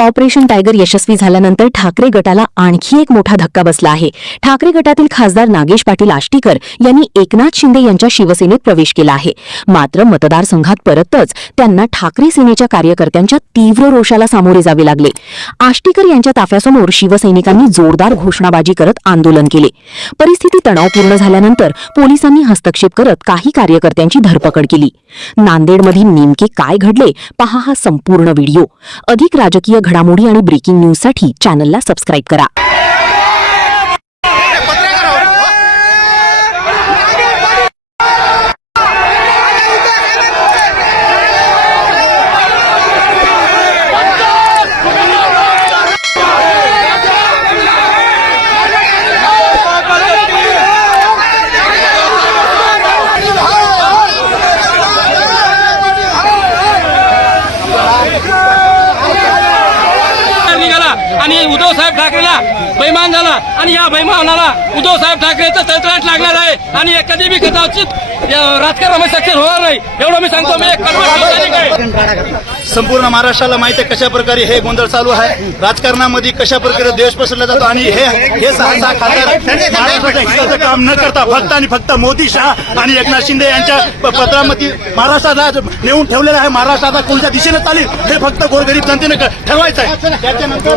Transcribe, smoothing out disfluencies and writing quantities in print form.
Operation tiger यशस्वी झाल्यानंतर ठाकरे गटाला आणखी एक मोठा धक्का बसला आहे। ठाकरे गटातील खासदार नागेश पाटील आष्टीकर यांनी एकनाथ शिंदे यांच्या शिवसेनेत प्रवेश केला आहे। मात्र मतदारसंघात परतच त्यांना ठाकरे सेनेच्या कार्यकर्त्यांच्या तीव्र रोषाला सामोरे जावे लागले। आष्टीकर यांच्या ताफ्यासमोर शिवसैनिकांनी जोरदार घोषणाबाजी करत आंदोलन केले। परिस्थिती तणावपूर्ण झाल्यानंतर पोलिसांनी हस्तक्षेप करत काही कार्यकर्त्यांची धरपकड केली। नांदेडमध्ये नेमके काय घडले पहा हा संपूर्ण व्हिडिओ। अधिक राजकीय घडामोडी आणि ब्रेकिंग न्यूजसाठी चॅनलला सबस्क्राइब करा। आणि उद्धव साहेब ठाकरेला बैमान झाला आणि या बैमानाला उद्धव साहेब ठाकरेचा तळतळाट लागणार आहे आणि कधी बी कदाचित राजकारणामध्ये सक्सेस होणार नाही एवढं मी सांगतो। मी संपूर्ण महाराष्ट्राला माहिती आहे कशा प्रकारे हे गोंधळ चालू आहे, राजकारणामध्ये कशा प्रकारे देश पसरला जातो आणि हे सहा खासदार महाराष्ट्राच्या हिताचं काम न करता फक्त आणि फक्त मोदी शहा आणि एकनाथ शिंदे यांच्या पत्रामध्ये महाराष्ट्राला नेऊन ठेवलेलं आहे। महाराष्ट्राला कोणत्या दिशेने चालेल हे फक्त गोरगरीब जनतेने ठरवायचं आहे। त्याच्यानंतर